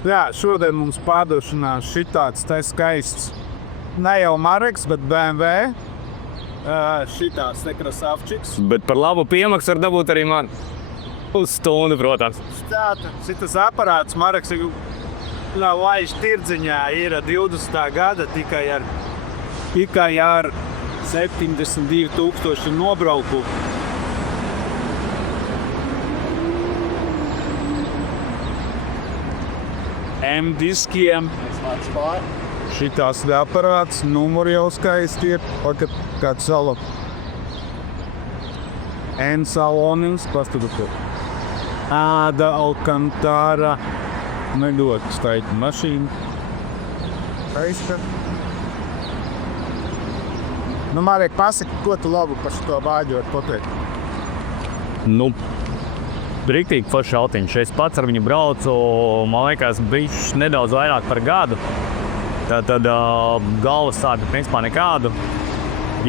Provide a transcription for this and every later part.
Jā, šodien mums pārdošanā šitāds te skaists. Ne jau Mareks, bet BMW. Šitāds te krasavčiks. Bet par labu piemaksu var dabūt arī man. Uz stundu, protams. Šitas aparāts Mareks laiž tirdziņā ir 20. gada tikai ar 72,000 nobrauku. M-diskiem. Šitās aparāts, numuri jau skaisti ir. Pakat kāds salo. N-salonins, pastudu. Āda, Alcantara. Ļoti skaita mašīna. Skaista. Marek, pasaki, ko tu labu par šo bāģi var pateikt? Riktīgi foršs autiņš. Es pats ar viņu braucu, man liekas, bišķi nedaudz vairāk par gadu. Tad galvas sāpju principā nekādu.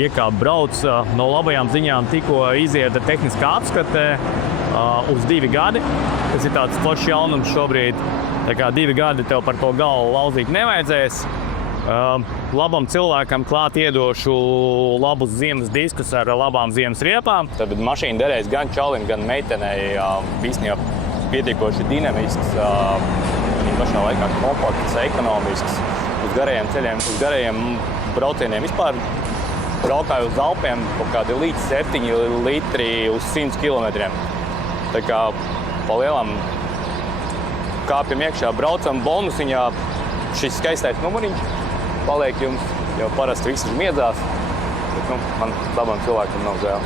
Iekāp brauc, no labajām ziņām tikko izieta tehniskā apskate uz 2 gadi. Tas ir tāds foršs jaunums šobrīd. Tā kā 2 gadi tev par to galvu lauzīt nevajadzēs. Labam cilvēkam klāt iedošu labus ziemas diskus ar labām ziemas riepām. Tad mašīna derēs gan čalim, gan meitenei. Īstenībā pietiekoši dinamisks, viņa pašā laikā kompakts, ekonomisks. Uz garajiem ceļiem, uz garajiem braucieniem vispār braukāju uz Alpiem kaut kādi līdz 7 litri uz 100 kilometriem. Tā kā pa lielam kāpjam iekšā, braucam bonusiņā. Šis skaistais numuriņš paliek jums, jau parasti visi miedzās, bet man labam cilvēkam nav žēl.